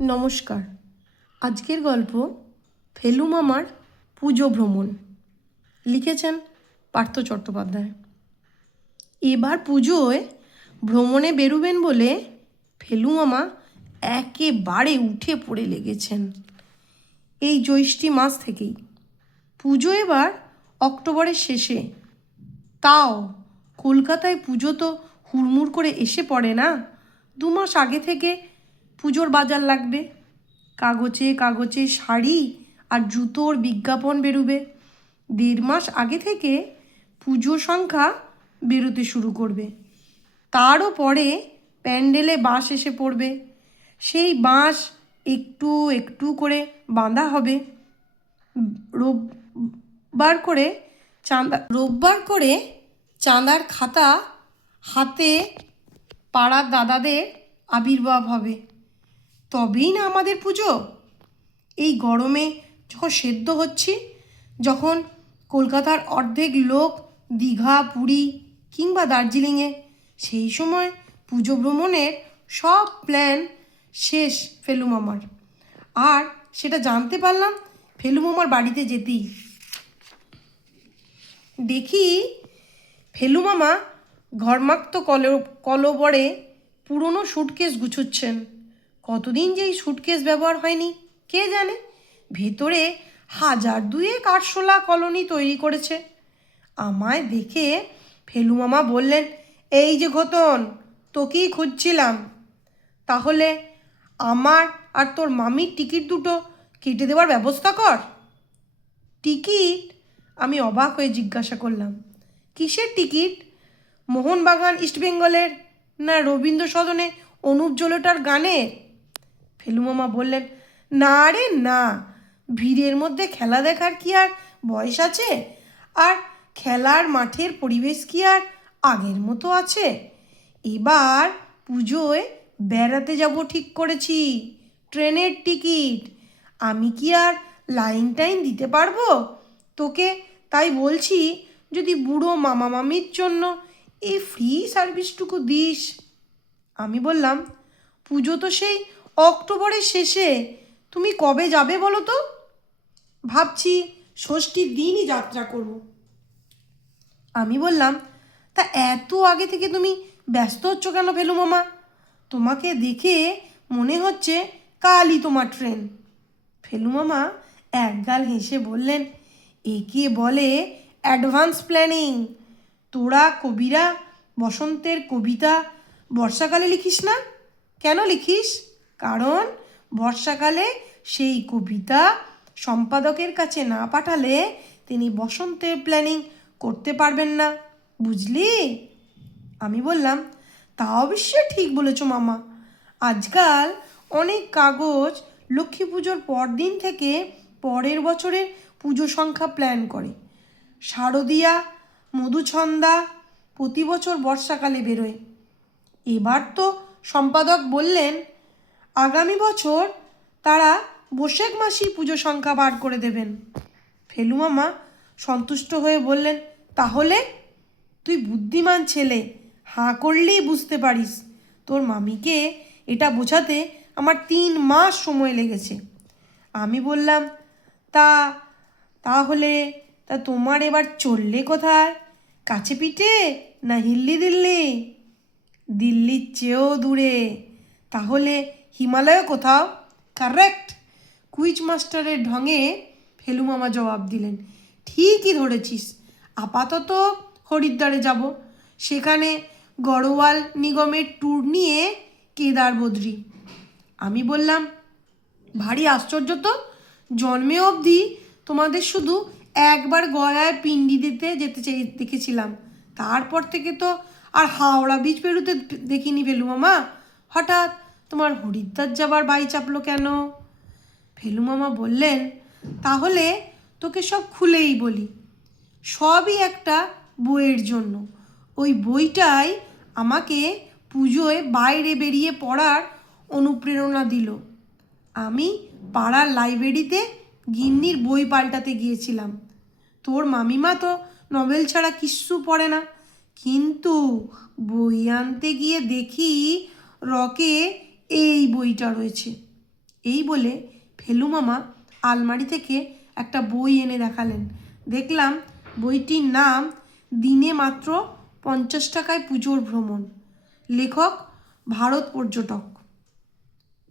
নমস্কার। আজকের গল্প ফেলু মামার পুজো ভ্রমণ। লিখেছেন পার্থ চট্টোপাধ্যায়। এবার পুজোয় ভ্রমণে বেরুবেন বলে ফেলু মামা একেবারে উঠে পড়ে লেগেছেন। এই জ্যৈষ্ঠী মাস থেকেই। পুজো এবার অক্টোবরের শেষে। তাও কলকাতায় পুজো তো হুড়মুড় করে এসে পড়ে না। 2 মাস আগে থেকে পুজোর বাজার লাগবে। কাগজে কাগজে শাড়ি আর জুতোর বিজ্ঞাপন বেরোবে। 1.5 মাস আগে থেকে পুজো সংখ্যা বেরোতে শুরু করবে। তারও পরে প্যান্ডেলে বাঁশ এসে পড়বে। সেই বাঁশ একটু একটু করে বাঁধা হবে। রোববার করে চাঁদার খাতা হাতে পাড়ার দাদাদের আবির্ভাব হবে। তবেই না আমাদের পুজো। এই গরমে যখন সেদ্ধ হচ্ছি, যখন কলকাতার অর্ধেক লোক দীঘা, পুরী কিংবা দার্জিলিংয়ে, সেই সময় পুজো ভ্রমণের সব প্ল্যান শেষ ফেলু মামার। আর সেটা জানতে পারলাম ফেলু মামার বাড়িতে যেতেই। দেখি ফেলু মামা ঘর্মাক্ত কলবরে পুরনো সুটকেস গুছোচ্ছেন। কতদিন যে এই সুটকেস ব্যবহার হয়নি কে জানে। ভেতরে 1000-2 আরশোলা কলোনি তৈরি করেছে। আমায় দেখে ফেলু মামা বললেন, এই যে ঘোতন, তোকেই খুঁজছিলাম। তাহলে আমার আর তোর মামির টিকিট দুটো কেটে দেওয়ার ব্যবস্থা কর। টিকিট? আমি অবাক হয়ে জিজ্ঞাসা করলাম, কিসের টিকিট? মোহনবাগান ইস্টবেঙ্গলের, না রবীন্দ্র সদনে অনুপ জলোটার গানের? ফেলু মামা বললেন, না রে না, ভিড়ের মধ্যে খেলা দেখার কি আর বয়স আছে? আর খেলার মাঠের পরিবেশ কি আর আগের মতো আছে? এবার পুজোয় বেড়াতে যাব ঠিক করেছি। ট্রেনের টিকিট। আমি কি আর লাইন টাইন দিতে পারবো তোকে? তাই বলছি, যদি বুড়ো মামা মামির জন্য এই ফ্রি সার্ভিসটুকু দিস। আমি বললাম, পুজো তো সেই অক্টোবরের শেষে। তুমি কবে যাবে বলো তো? ভাবছি ষষ্ঠীর দিনই যাত্রা করব। আমি বললাম, তা এত আগে থেকে তুমি ব্যস্ত হচ্ছ কেন ফেলু মামা? তোমাকে দেখে মনে হচ্ছে কালই তোমার ট্রেন। ফেলু মামা একগাল হেসে বললেন, একে বলে অ্যাডভান্স প্ল্যানিং। তোরা কবিরা বসন্তের কবিতা বর্ষাকালে লিখিস না? কেন লিখিস? কারণ বর্ষাকালে সেই কবিতা সম্পাদকের কাছে না পাঠালে তিনি বসন্তের প্ল্যানিং করতে পারবেন না, বুঝলি? আমি বললাম, তা অবশ্যই ঠিক বলেছ মামা। আজকাল অনেক কাগজ লক্ষ্মী পুজোর পরদিন থেকে পরের বছরের পুজো সংখ্যা প্ল্যান করে। শারদিয়া, মধুছন্দা প্রতি বছর বর্ষাকালে বেরোয়। এবার তো সম্পাদক বললেন আগামী বছর তারা বৈশাখ মাসেই পুজো সংখ্যা বার করে দেবেন। ফেলু মামা সন্তুষ্ট হয়ে বললেন, তাহলে তুই বুদ্ধিমান ছেলে, হাঁ করলেই বুঝতে পারিস। তোর মামিকে এটা বোঝাতে আমার 3 মাস সময় লেগেছে। আমি বললাম, তা তাহলে তা তোমার এবার চললে কোথায়? কাছে পিঠে না হিল্লি দিল্লি? দিল্লির চেয়েও দূরে। তাহলে হিমালয় কোথাও? কারেক্ট। কুইজ মাস্টারের ঢঙে ফেলু মামা জবাব দিলেন, ঠিকই ধরেছিস। আপাতত হরিদ্বারে যাব। সেখানে গড়ওয়াল নিগমের ট্যুর নিয়ে কেদার বদ্রী। আমি বললাম, ভারী আশ্চর্য তো, জন্মে অবধি তোমাদের শুধু একবার গয়ায় পিণ্ডি দিতে যেতে দেখেছিলাম। তারপর থেকে তো আর হাওড়া ব্রিজ পেরোতে দেখিনি ফেলু মামা। হঠাৎ তোমার হরিদ্বার যাবার বাই চাপলো কেন? ফেলু মামা বললেন, তাহলে তোকে সব খুলেই বলি। সবই একটা বইয়ের জন্য। ওই বইটাই আমাকে পুজোয় বাইরে বেরিয়ে পড়ার অনুপ্রেরণা দিল। আমি পাড়ার লাইব্রেরিতে গিন্নির বই পাল্টাতে গিয়েছিলাম। তোর মামিমা তো নভেল ছাড়া কিচ্ছু পড়ে না, কিন্তু বই আনতে গিয়ে দেখি রকে এই বইটা রয়েছে। এই বলে ফেলু মামা আলমারি থেকে একটা বই এনে দেখালেন। দেখলাম বইটির নাম দিনে মাত্র 50 টাকায় পুজোর ভ্রমণ, লেখক ভারত পর্যটক।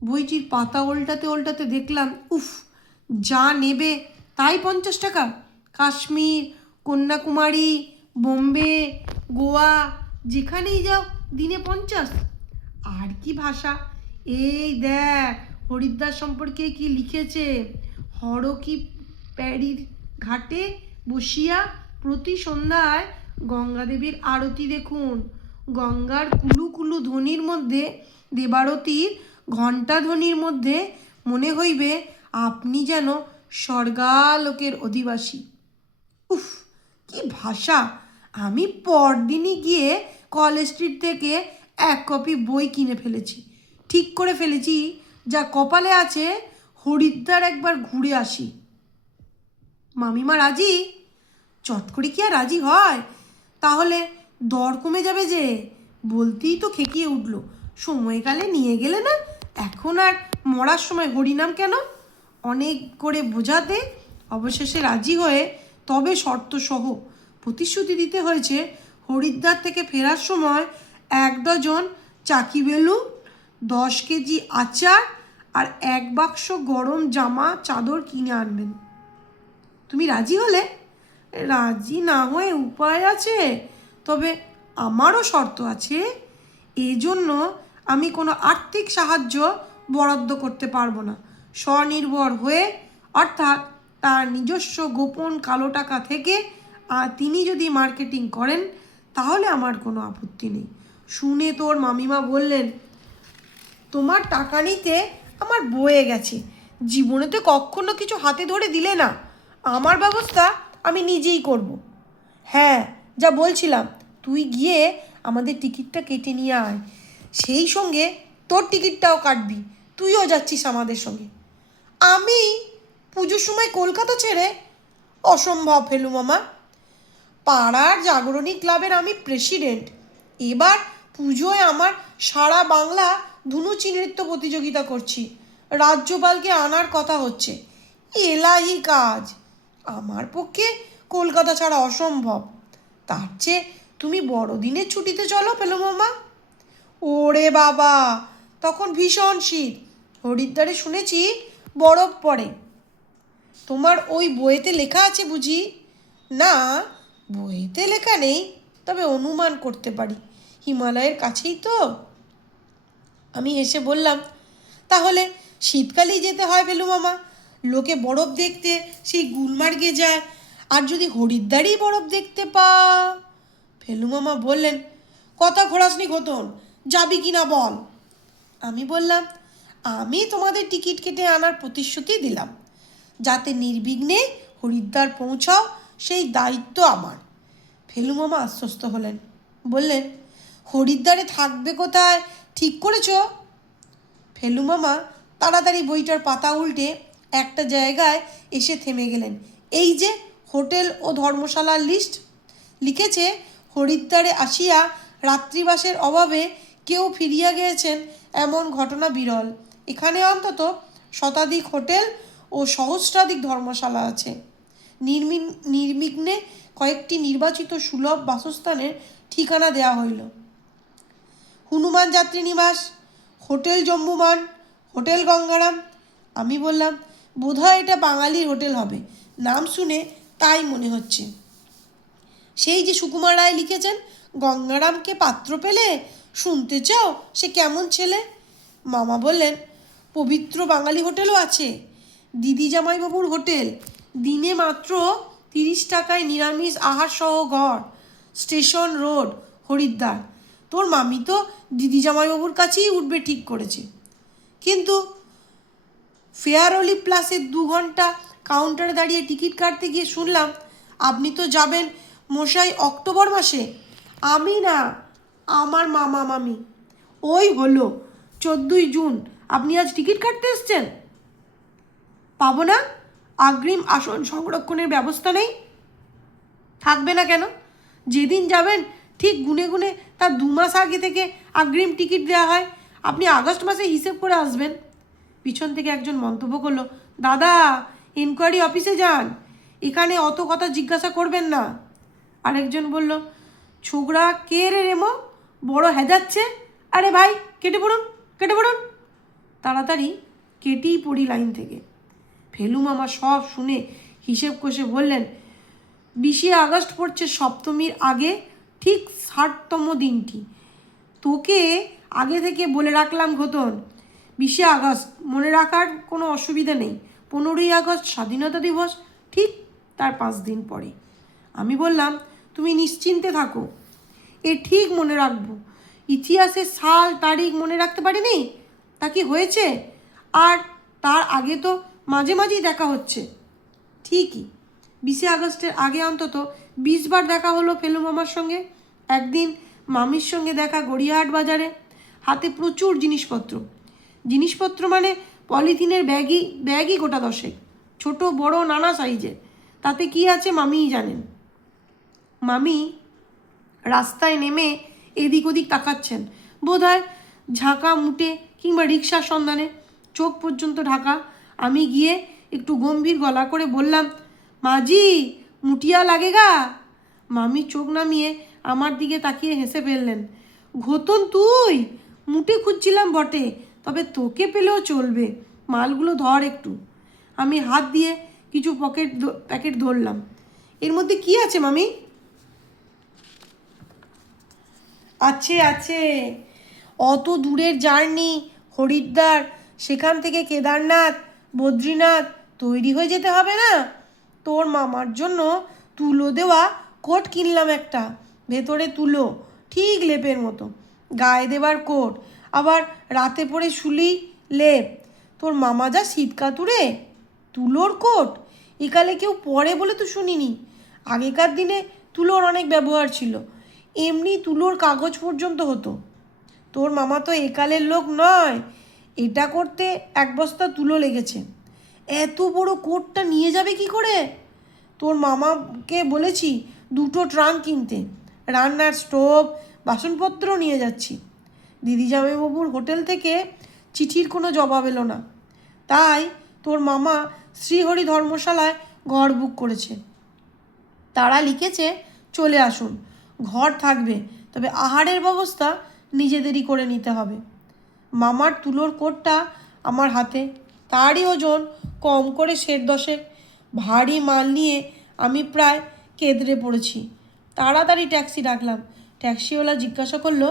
বইটির পাতা উল্টাতে উল্টাতে দেখলাম, উফ, যা নেবে তাই 50 টাকা! কাশ্মীর, কন্যাকুমারী, বোম্বে, গোয়া, যেখানেই যাও দিনে 50। আর কি ভাষা! এই দেখ হরিদ্বার সম্পর্কে কি লিখেছে। হর কি প্যারির ঘাটে বসিয়া প্রতি সন্ধ্যায় গঙ্গাদেবীর আরতি দেখুন। গঙ্গার কুলু কুলু ধ্বনির মধ্যে, দেবারতীর ঘণ্টা ধ্বনির মধ্যে মনে হইবে আপনি যেন স্বর্গালোকের অধিবাসী। উফ, কি ভাষা! আমি পরদিনই গিয়ে কলেজ স্ট্রিট থেকে 1 কপি বই কিনে ফেলেছি। ঠিক করে ফেলেছি, যা কপালে আছে হরিদ্বার একবার ঘুরে আসি। মামিমা রাজি? চট করে কি আর রাজি হয়? তাহলে দর কমে যাবে যে। বলতেই তো খেকিয়ে উঠল, সময়কালে নিয়ে গেলে না, এখন আর মরার সময় হরিনাম কেন? অনেক করে বোঝাতে অবশেষে রাজি হয়ে তবে শর্তসহ প্রতিশ্রুতি দিতে হয়েছে হরিদ্বার থেকে ফেরার সময় 1 ডজন চাকি বেলুন, 10 কেজি আচার আর 1 বাক্স গরম জামা চাদর কিনে আনবেন। তুমি রাজি হলে? রাজি না হয়ে উপায় আছে, তবে আমারও শর্ত আছে। এই জন্য আমি কোনো আর্থিক সাহায্য বরাদ্দ করতে পারবো না। স্বনির্ভর হয়ে, অর্থাৎ তার নিজস্ব গোপন কালো টাকা থেকে তিনি যদি মার্কেটিং করেন তাহলে আমার কোনো আপত্তি নেই। শুনে তোর মামিমা বললেন, তোমার টাকা নিতে আমার বয়ে গেছে। জীবনে তো কখনো কিছু হাতে ধরে দিলে না। আমার ব্যবস্থা আমি নিজেই করব। হ্যাঁ, যা বলছিলাম, তুই গিয়ে আমাদের টিকিটটা কেটে নিয়ে আয়। সেই সঙ্গে তোর টিকিটটাও কাটবি, তুইও যাচ্ছিস আমাদের সঙ্গে। আমি পুজোর সময় কলকাতা ছেড়ে? অসম্ভব ফেলু মামা। পাড়ার জাগরণী ক্লাবের আমি প্রেসিডেন্ট। এবার পুজোয় আমার সারা বাংলা ধুনুচি নৃত্য প্রতিযোগিতা করছি। রাজ্যপালকে আনার কথা হচ্ছে। এলাহি কাজ, আমার পক্ষে কলকাতা ছাড়া অসম্ভব। তার চেয়ে তুমি বড়দিনের ছুটিতে চলো ফেলু মামা। ওরে বাবা, তখন ভীষণ শীত। হরিদ্বারে শুনেছি বরফ পড়ে। তোমার ওই বইতে লেখা আছে বুঝি? না, বইতে লেখা নেই, তবে অনুমান করতে পারি, হিমালয়ের কাছেই তো। আমি হেসে বললাম, তাহলে শীতকালেই যেতে হয় ফেলু মামা। লোকে বরফ দেখতে সেই গুলমার্গে যায়, আর যদি হরিদ্বারেই বরফ দেখতে ফেলু মামা বললেন, কথা ঘোরাসনি ঘটন, যাবি কি না বল। আমি বললাম, আমি তোমাদের টিকিট কেটে আনার প্রতিশ্রুতি দিলাম। যাতে নির্বিঘ্নে হরিদ্বার পৌঁছাও সেই দায়িত্ব আমার। ফেলু মামা আশ্বস্ত হলেন, বললেন, হরিদ্বারে থাকবে কোথায় ঠিক করেছো? ফেলু মামা তাড়াতাড়ি বইটার পাতা উল্টে একটা জায়গায় এসে থেমে গেলেন। এই যে হোটেল ও ধর্মশালার লিস্ট। লিখেছে, হরিদ্বারে আসিয়া রাত্রিবাসের অভাবে কেউ ফিরিয়া গিয়েছেন এমন ঘটনা বিরল। এখানে অন্তত শতাধিক হোটেল ও সহস্রাধিক ধর্মশালা আছে। নির্বিঘ্নে কয়েকটি নির্বাচিত সুলভ বাসস্থানের ঠিকানা দেওয়া হইল। হনুমান যাত্রী নিবাস, হোটেল জম্বুমান, হোটেল গঙ্গারাম। আমি বললাম, বোধহয় এটা বাঙালির হোটেল হবে, নাম শুনে তাই মনে হচ্ছে। সেই যে সুকুমার রায় লিখেছেন, গঙ্গারামকে পাত্র পেলে শুনতে চাও সে কেমন ছেলে। মামা বললেন, পবিত্র বাঙালি হোটেলও আছে, দিদি জামাইবাবুর হোটেল, দিনে মাত্র 30 টাকায় নিরামিষ আহার সহ ঘর, স্টেশন রোড, হরিদ্বার। তোর মামি তো দিদি জামাইবাবুর কাছেই উঠবে ঠিক করেছে। কিন্তু ফেয়ারলি প্লাসের 2 ঘন্টা কাউন্টারে দাঁড়িয়ে টিকিট কাটতে গিয়ে শুনলাম, আপনি তো যাবেন মশাই অক্টোবর মাসে। আমি না, আমার মামা মামি। ওই হলো 14ই জুন, আপনি আজ টিকিট কাটতে এসছেন? পাবো না? অগ্রিম আসন সংরক্ষণের ব্যবস্থা নেই? থাকবে না কেন? যেদিন যাবেন ঠিক গুনে গুনে তার 2 মাস আগে থেকে অগ্রিম টিকিট দেওয়া হয়। আপনি আগস্ট মাসে হিসেব করে আসবেন। পিছন থেকে একজন মন্তব্য করলো, দাদা ইনকোয়ারি অফিসে যান, এখানে অত কথা জিজ্ঞাসা করবেন না। আরেকজন বলল, ছোকরা কে রে রেমো, বড় হেজাচ্ছে, আরে ভাই কেটে পড়ুন কেটে পড়ুন। তাড়াতাড়ি কেটেই পড়ি লাইন থেকে। ফেলু মামা সব শুনে হিসেব কষে বললেন, 20শে আগস্ট পড়ছে সপ্তমীর আগে ঠিক 60তম দিনটি। তোকে আগে থেকে বলে রাখলাম ঘোতন, 20শে আগস্ট মনে রাখার কোনো অসুবিধা নেই, 15ই আগস্ট স্বাধীনতা দিবস ঠিক তার 5 দিন পরে। আমি বললাম, তুমি নিশ্চিন্তে থাকো, এ ঠিক মনে রাখবো। ইতিহাসের সাল তারিখ মনে রাখতে পারিনি, তা কি হয়েছে? আর তার আগে তো মাঝে মাঝেই দেখা হচ্ছে। ঠিকই, 20শে আগস্টের আগে অন্তত 20 বার দেখা হলো ফেলু মামার সঙ্গে। একদিন মামির সঙ্গে দেখা গড়িয়াহাট বাজারে, হাতে প্রচুর জিনিসপত্র মানে পলিথিনের ব্যাগই গোটা 10, ছোট বড় নানা সাইজের। তাতে কি আছে মামিই জানেন। মামি রাস্তায় নেমে এদিক ওদিক তাকাচ্ছেন, বোধহয় ঝাঁকা মুটে কিংবা রিক্সার সন্ধানে, চোখ পর্যন্ত ঢাকা। আমি গিয়ে একটু গম্ভীর গলা করে বললাম, মাজি মুটিয়া লাগেগা। মামি চোখ নামিয়ে আমার দিকে তাকিয়ে হেসে ফেললেন, ঘোতন তুই, মুটে খুঁজছিলাম বটে, তবে তোকে পেলেও চলবে, মালগুলো ধর একটু। আমি হাত দিয়ে কিছু প্যাকেট ধরলাম। এর মধ্যে কি আছে মামি? আছে, অত দূরের জার্নি, হরিদ্বার, সেখান থেকে কেদারনাথ, বদ্রীনাথ, তৈরি হয়ে যেতে হবে না? তোর মামার জন্য তুলো দেওয়া কোট কিনলাম একটা, ভেতরে তুলো, ঠিক লেপের মতো, গায়ে দেবার কোট, আবার রাতে পরে শুলি লেপ। তোর মামা যা শীত কাতুরে, তুলোর কোট একালে কেউ পরে বলে তো শুনিনি। আগেকার দিনে তুলোর অনেক ব্যবহার ছিল, এমনি তুলোর কাগজ পর্যন্ত হতো। তোর মামা তো একালের লোক নয়, এটা করতে 1 বস্তা তুলো লেগেছে। এত বড় কোটটা নিয়ে যাবে কি করে? তোর মামাকে বলেছি 2টো ট্রাঙ্ক কিনতে, রান্নার স্টোভ বাসনপত্র নিয়ে যাচ্ছি। দিদি জামাইবাবুর হোটেল থেকে চিঠির কোনো জবাব এলো না, তাই তোর মামা শ্রীহরি ধর্মশালায় ঘর বুক করেছে। তারা লিখেছে, চলে আসুন, ঘর থাকবে, তবে আহারের ব্যবস্থা নিজেদেরই করে নিতে হবে। মামার তুলোর কোটটা আমার হাতে, তারই ওজন কম করে 10 ভারী মাল নিয়ে আমি প্রায় কেঁদড়ে পড়েছি। তাড়াতাড়ি ট্যাক্সি ডাকলাম। ট্যাক্সিওয়ালা জিজ্ঞাসা করলো,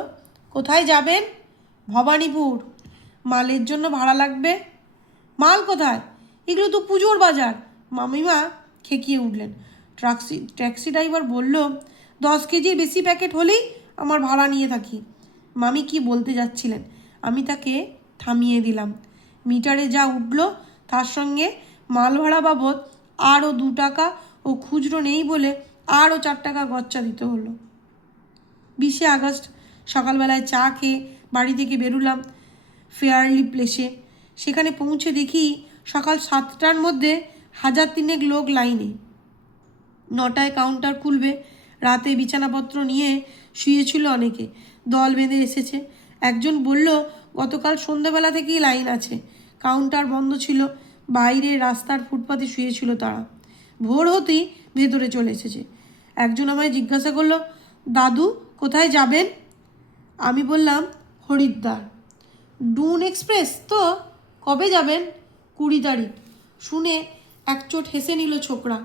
কোথায় যাবেন? ভবানীপুর। মালের জন্য ভাড়া লাগবে। মাল কোথায়? এগুলো তো পুজোর বাজার। মামিমা খেকিয়ে উঠলেন। ট্যাক্সি ড্রাইভার বলল, 10 কেজির বেশি প্যাকেট হলেই আমার ভাড়া নিয়ে থাকি। মামি কি বলতে যাচ্ছিলেন, আমি তাকে থামিয়ে দিলাম। মিটারে যা উঠল তার সঙ্গে মাল ভাড়া বাবদ আরও 2 টাকা ও খুচরো নেই বলে আরও 4 টাকা গচ্চা দিতে হলো। 20শে আগস্ট সকালবেলায় চা খেয়ে বাড়ি থেকে বেরুলাম ফেয়ারলি প্লেসে। সেখানে পৌঁছে দেখি সকাল 7টার মধ্যে 1000-3 লোক লাইনে। 9টায় কাউন্টার খুলবে। রাতে বিছানাপত্র নিয়ে শুয়েছিল অনেকে, দল বেঁধে এসেছে। একজন বলল, গতকাল সন্ধ্যাবেলা থেকেই লাইন আছে, কাউন্টার বন্ধ ছিল, বাইরে রাস্তার ফুটপাতে শুয়েছিল তারা, ভোর হতেই ভেতরে চলে এসেছে। একজন আমায় জিজ্ঞাসা করলো, দাদু কোথায় যাবেন? আমি বললাম, হরিদ্বার। ডুন এক্সপ্রেস তো? কবে যাবেন? 20 তারিখ। শুনে একচোট হেসে নিল ছোকরা।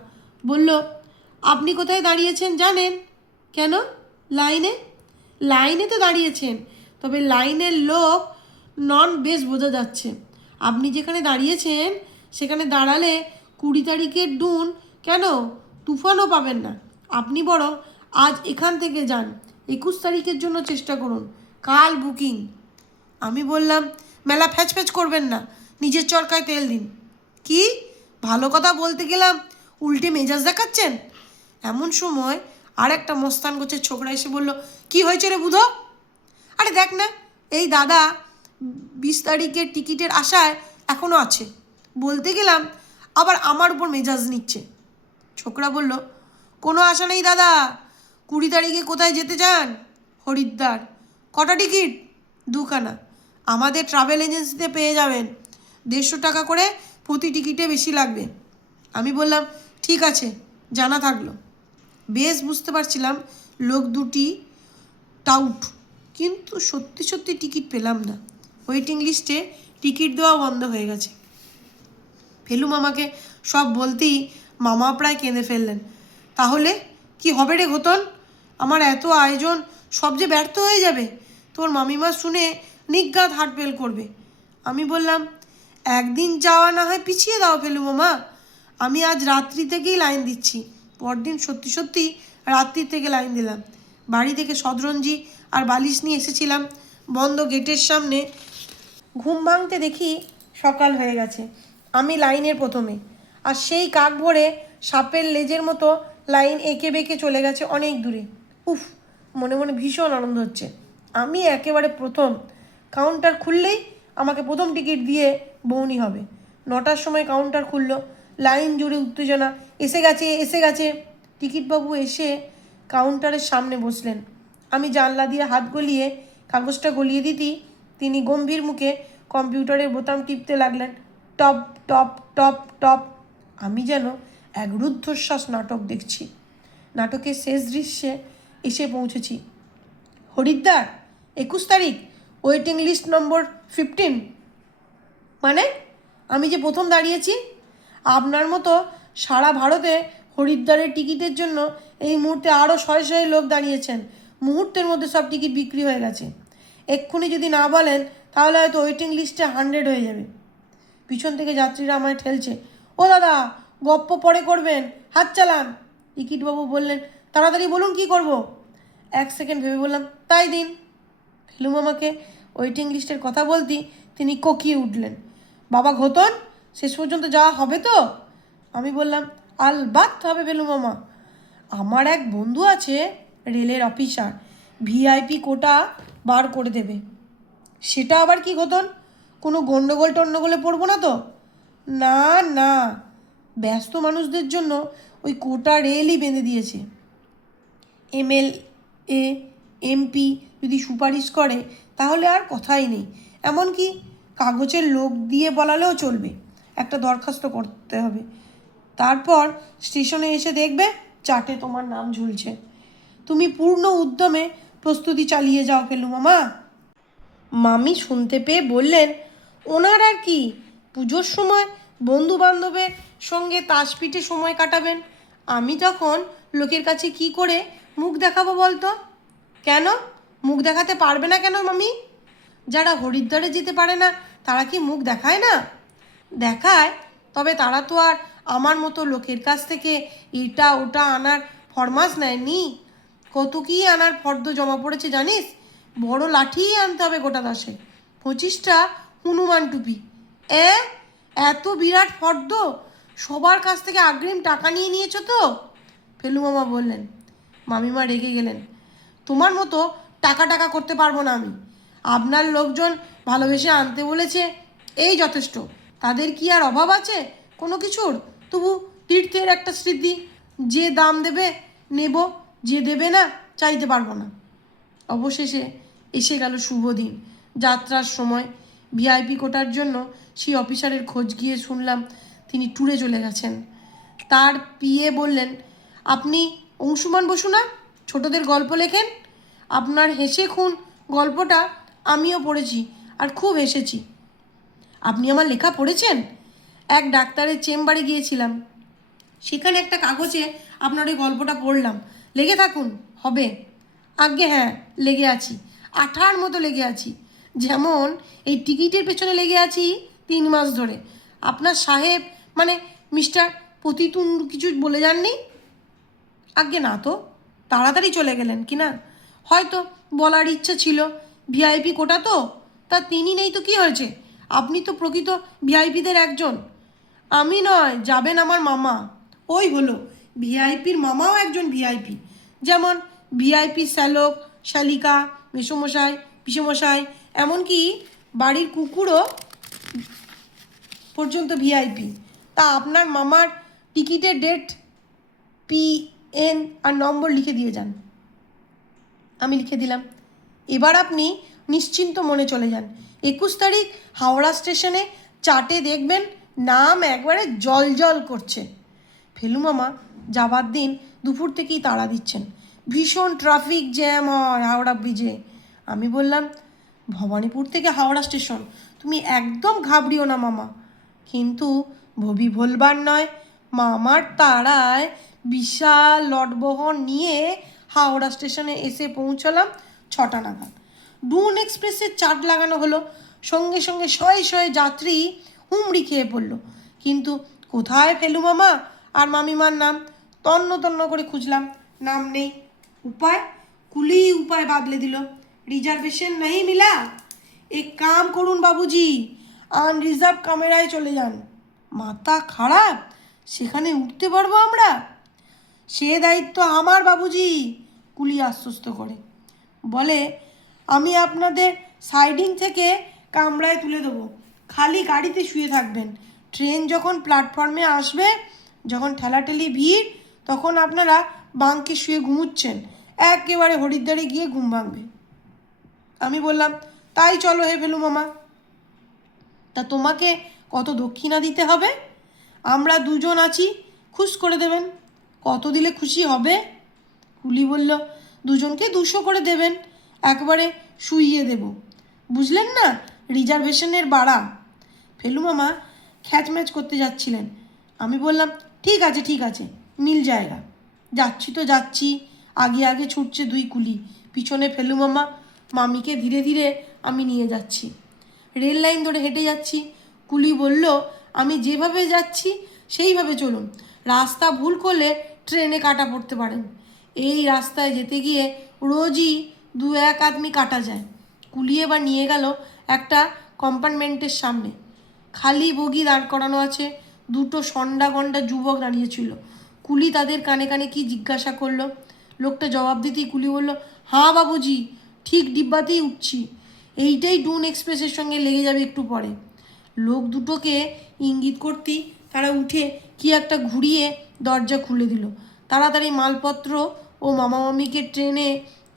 বলল, আপনি কোথায় দাঁড়িয়েছেন জানেন? কেন? লাইনে তো দাঁড়িয়েছেন, তবে লাইনের লোক নন বেশ বোঝা যাচ্ছে। আপনি যেখানে দাঁড়িয়েছেন সেখানে দাঁড়ালে 20 তারিখের ডুন কেন তুফানও পাবেন না। আপনি বরং আজ এখান থেকে যান, 21 তারিখের জন্য চেষ্টা করুন, কাল বুকিং। আমি বললাম, মেলা ফ্যাচ করবেন না, নিজের চরকায় তেল দিন। কি ভালো কথা বলতে গেলাম উল্টে মেজাজ দেখাচ্ছেন। এমন সময় আর একটা মস্তান গোছের ছোকরা এসে বলল, কি হয়েছে রে বুধো? আরে দেখ না, এই দাদা 20 তারিখের টিকিটের আশায় এখনও আছে। বলতে গেলাম আবার আমার উপর মেজাজ নিচ্ছে। ছোকরা বলল, কোনো আশা নেই দাদা, 20 তারিখে কোথায় যেতে চান? হরিদ্বার। কটা টিকিট? 2খানা। আমাদের ট্রাভেল এজেন্সিতে পেয়ে যাবেন। 150 টাকা করে প্রতি টিকিটে বেশি লাগবে। আমি বললাম ঠিক আছে, জানা থাকলো। বেশ বুঝতে পারছিলাম লোক দুটি টাউট, কিন্তু সত্যি সত্যি টিকিট পেলাম না। ওয়েটিং লিস্টে টিকিট দেওয়া বন্ধ হয়ে গেছে। ফেলু মামাকে সব বলতেই মামা প্রায় কেঁদে ফেললেন। তাহলে কি হবে রে ঘোতন, আমার এত আয়োজন সব যে ব্যর্থ হয়ে যাবে। তোর মামিমা শুনে নিজ্ঞাত হার্ট ফেল করবে। আমি বললাম একদিন যাওয়া না হয় পিছিয়ে দাও ফেলু মামা, আমি আজ রাত্রি থেকেই লাইন দিচ্ছি। পরদিন সত্যি সত্যি রাত্রি থেকে লাইন দিলাম। বাড়ি থেকে শতরঞ্জি আর বালিশ নিয়ে এসেছিলাম। বন্ধ গেটের সামনে ঘুম ভাঙতে দেখি সকাল হয়ে গেছে। আমি লাইনের প্রথমে, আর সেই কাক ভরে সাপের লেজের মতো লাইন এঁকে বেঁকে চলে গেছে অনেক দূরে। উফ, মনে মনে ভীষণ আনন্দ হচ্ছে। আমি একেবারে প্রথম। কাউন্টার খুললেই আমাকে প্রথম টিকিট দিয়ে বউনি হবে। 9টার সময় কাউন্টার খুললো। লাইন জুড়ে উত্তেজনা, এসে গেছে এসে গেছে। টিকিটবাবু এসে কাউন্টারের সামনে বসলেন। আমি জানলা দিয়ে হাত গলিয়ে কাগজটা গলিয়ে দিতেই তিনি গম্ভীর মুখে কম্পিউটারের বোতাম টিপতে লাগলেন। Top top top top. আমি যেন এক রুদ্ধশ্বাস নাটক দেখছি। নাটকের শেষ দৃশ্যে এসে পৌঁছেছি। হরিদ্বার 21 তারিখ, ওয়েটিং লিস্ট নম্বর 15। মানে আমি যে প্রথম দাঁড়িয়েছি। আপনার মতো সারা ভারতে হরিদ্বারের টিকিটের জন্য এই মুহূর্তে আরও শয়ে শয়ে লোক দাঁড়িয়েছেন। মুহূর্তের মধ্যে সব টিকিট বিক্রি হয়ে গেছে। এক্ষুনি যদি না বলেন তাহলে হয়তো ওয়েটিং লিস্টে 100 হয়ে যাবে। পিছন থেকে যাত্রীরা আমায় ঠেলছে। ও দাদা, গপ্প পরে করবেন, হাত চালান। টিকিটবাবু বললেন তাড়াতাড়ি বলুন কি করব। 1 সেকেন্ড ভেবে বললাম তাই দিন। ফেলু মামাকে ওয়েটিং লিস্টের কথা বলতেই তিনি কোকিয়ে উঠলেন। বাবা ঘোতন, শেষ পর্যন্ত যাওয়া হবে তো? আমি বললাম আলবাত হবে ফেলু মামা। আমার এক বন্ধু আছে রেলের অফিসার, ভিআইপি কোটা বার করে দেবে। সেটা আবার কি ঘোতন, কোনো গণ্ডগোল টন্ডগোলে পড়বো না তো? না না, ব্যস্ত মানুষদের জন্য ওই কোটা রেলই বেঁধে দিয়েছে। এমএলএ এমপি যদি সুপারিশ করে তাহলে আর কথাই নেই। এমনকি কাগজের লোক দিয়ে বলালেও চলবে। একটা দরখাস্ত করতে হবে, তারপর স্টেশনে এসে দেখবে চার্টে তোমার নাম ঝুলছে। তুমি পূর্ণ উদ্যমে প্রস্তুতি চালিয়ে যাও ফেলু মামা। মামি শুনতে পেয়ে বললেন ওনার আর কি, পুজোর সময় বন্ধু বান্ধবের সঙ্গে তাসপিঠে সময় কাটাবেন। আমি তখন লোকের কাছে কি করে মুখ দেখাবো বলতো? কেন মুখ দেখাতে পারবে না কেন মামি? যারা হরিদ্বারে যেতে পারে না তারা কি মুখ দেখায় না? দেখায়, তবে তারা তো আর আমার মতো লোকের কাছ থেকে এটা ওটা আনার ফরমাস নেয়নি। কত কি আনার ফর্দ জমা পড়েছে জানিস? বড় লাঠিই আনতে হবে গোটা 10, 25টা হনুমান টুপি। এত বিরাট ফর্দ, সবার কাছ থেকে অগ্রিম টাকা নিয়ে নিয়েছো তো? ফেলু মামা বললেন। মামিমা রেগে গেলেন। তোমার মতো টাকা টাকা করতে পারবো না আমি। আপনার লোকজন ভালোবেসে আনতে বলেছে, এই যথেষ্ট। তাদের কি আর অভাব আছে কোনো কিছুর? তবু তীর্থের একটা স্মৃতি, যে দাম দেবে নেব, যে দেবে না চাইতে পারবো না। অবশেষে এসে গেল শুভ দিন, যাত্রার সময়। ভিআইপি কোটার জন্য সেই অফিসারের খোঁজ গিয়ে শুনলাম তিনি ট্যুরে চলে গেছেন। তার পিএ বললেন আপনি অংশুমান বসু না, ছোটদের গল্প লেখেন? আপনার হেসে খুন গল্পটা আমিও পড়েছি আর খুব হেসেছি। আপনি আমার লেখা পড়েছেন? এক ডাক্তারের চেম্বারে গিয়েছিলাম, সেখানে একটা কাগজে আপনার ওই গল্পটা পড়লাম। লেগে থাকুন, হবে? আজ্ঞে হ্যাঁ, লেগে আছি, আঠার মতো লেগে আছি। যেমন এই টিকিটের পেছনে লেগে আছি 3 মাস ধরে। আপনার সাহেব মানে মিস্টার পতিতুন কিছু বলে যাননি? আজ্ঞে না তো, তাড়াতাড়ি চলে গেলেন কি না। হয়তো বলার ইচ্ছা ছিল, ভিআইপি কোটা তো। তা তিনি নেই তো কী হয়েছে, আপনি তো প্রকৃত ভিআইপিদের একজন। আমি নয়, যাবেন আমার মামা। ওই হলো, ভিআইপির মামাও একজন ভিআইপি। যেমন ভিআইপি শ্যালক, শালিকা, মেসোমশাই, পিসেমশাই, এমনকি বাড়ির কুকুরও পর্যন্ত ভিআইপি। তা আপনার মামার টিকিটের ডেট, পিএন আর নম্বর লিখে দিয়ে যান। আমি লিখে দিলাম। এবার আপনি নিশ্চিন্ত মনে চলে যান। 21 তারিখ হাওড়া স্টেশনে চাটে দেখবেন নাম একবারে জল জল করছে। ফেলু মামা যাবার দিন দুপুর থেকেই তাড়া দিচ্ছেন। ভীষণ ট্রাফিক জ্যাম হয় হাওড়া ব্রিজে। আমি বললাম, ভবানীপুর থেকে হাওড়া স্টেশন, তুমি একদম ঘাবড়িও না মামা। কিন্তু ভবি ভোলবার নয়, মামার তাড়ায় বিশাল লটবহর নিয়ে হাওড়া স্টেশনে এসে পৌঁছলাম 6টা নাগাদ। ডুন এক্সপ্রেসের চার্ট লাগানো হলো, সঙ্গে সঙ্গে শয়ে শয়ে যাত্রী হুমড়ি খেয়ে পড়লো। কিন্তু কোথায় ফেলু মামা আর মামিমার নাম? তন্ন তন্ন করে খুঁজলাম, নাম নেই। উপায়? কুলি উপায় বাদলে দিল। রিজার্ভেশন नहीं मिला, एक काम করুন বাবুজি, আনরিজার্ভ ক্যামেরায় চলে যান। মাথা খারাপ? সেখানে উঠতে পারবো আমরা? সে দায়িত্ব আমার বাবুজি, কুলি আশ্বস্ত করে। বলে, আমি আপনাদের সাইডিং থেকে কামরায় তুলে দেবো, খালি গাড়িতে শুয়ে থাকবেন। ট্রেন যখন প্ল্যাটফর্মে আসবে, যখন ঠেলাঠেলি ভিড়, তখন আপনারা বাঙ্কে শুয়ে ঘুমুচ্ছেন, একেবারে হরিদ্বারে গিয়ে ঘুম ভাঙবে। আমি বললাম, তাই চলো হে ফেলু মামা। তা তোমাকে কত দক্ষিণা দিতে হবে? আমরা দুজন আছি, খুশ করে দেবেন। কত দিলে খুশি হবে? কুলি বলল, দুজনকে 200 করে দেবেন, একবারে শুইয়ে দেব, বুঝলেন না, রিজার্ভেশনের বাড়া। ফেলু মামা খ্যাচম্যাচ করতে যাচ্ছিলেন। আমি বললাম, ঠিক আছে ঠিক আছে, মিল জায়গা। যাচ্ছি তো যাচ্ছি, আগে আগে ছুটছে 2 কুলি, পিছনে ফেলু মামা। মামিকে ধীরে ধীরে আমি নিয়ে যাচ্ছি। রেল লাইন ধরে হেঁটে যাচ্ছি। কুলি বলল, আমি যেভাবে যাচ্ছি সেইভাবে চলুন, রাস্তা ভুল করলে ট্রেনে কাটা পড়তে পারেন। এই রাস্তায় যেতে গিয়ে রোজই 2-1 আদমি কাটা যায়। কুলি এবার নিয়ে গেল একটা কম্পার্টমেন্টের সামনে, খালি বগি দাঁড় করানো আছে, 2টো সন্ডা গন্ডা যুবক দাঁড়িয়েছিল। কুলি তাদের কানে কানে কি জিজ্ঞাসা করলো। লোকটা জবাব দিতেই কুলি বলল, হ্যাঁ বাবুজি, ঠিক ডিব্বাতেই উঠছি, এইটাই ডুন এক্সপ্রেসের সঙ্গে লেগে যাবে একটু পরে। লোক দুটোকে ইঙ্গিত করতেই তারা উঠে কি একটা ঘুরিয়ে দরজা খুলে দিল। তাড়াতাড়ি মালপত্র ও মামা মামিকে ট্রেনে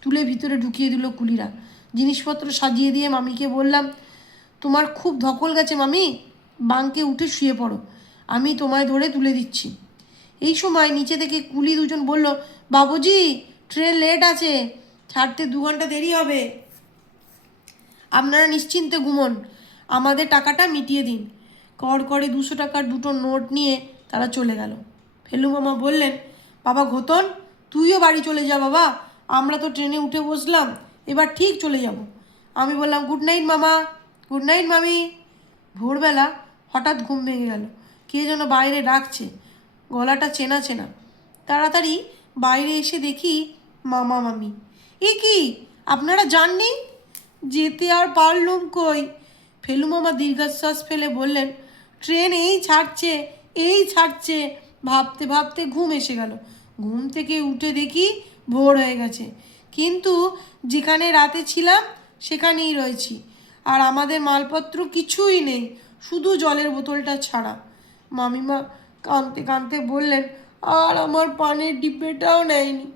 তুলে ভিতরে ঢুকিয়ে দিল কুলিরা। জিনিসপত্র সাজিয়ে দিয়ে মামিকে বললাম, তোমার খুব ধকল গেছে মামি, বাঙ্কে উঠে শুয়ে পড়ো, আমি তোমায় ধরে তুলে দিচ্ছি। এই সময় নিচে থেকে কুলি দুজন বলল, বাবুজি ট্রেন লেট আছে, ছাড়তে 2 ঘন্টা দেরি হবে, আপনারা নিশ্চিন্তে ঘুমন, আমাদের টাকাটা মিটিয়ে দিন। কড় করে 200 টাকার 2টো নোট নিয়ে তারা চলে গেল। ফেলু মামা বললেন, বাবা ঘোতন, তুইও বাড়ি চলে যা বাবা, আমরা তো ট্রেনে উঠে বসলাম, এবার ঠিক চলে যাব। আমি বললাম, গুড নাইট মামা, গুড নাইট মামি। ভোরবেলা হঠাৎ ঘুম ভেঙে গেল, কে যেন বাইরে ডাকছে, গলাটা চেনা চেনা। তাড়াতাড়ি বাইরে এসে দেখি মামা মামি। এ কি, আপনারা যাননি? যেতে আর পারলুম কই। ফেলু মামা দীর্ঘশ্বাস ফেলে বললেন, ট্রেন এই ছাড়ছে, এই ছাড়ছে, ভাবতে ভাবতে ঘুম এসে গেল। ঘুম থেকে উঠে দেখি ভোর হয়ে গেছে, কিন্তু যেখানে রাতে ছিলাম সেখানেই রয়েছি, আর আমাদের মালপত্র কিছুই নেই, শুধু জলের বোতলটা ছাড়া। মামিমা কাঁদতে কাঁদতে বললেন, আর আমার পানের ডিব্বেটাও নেয়নি।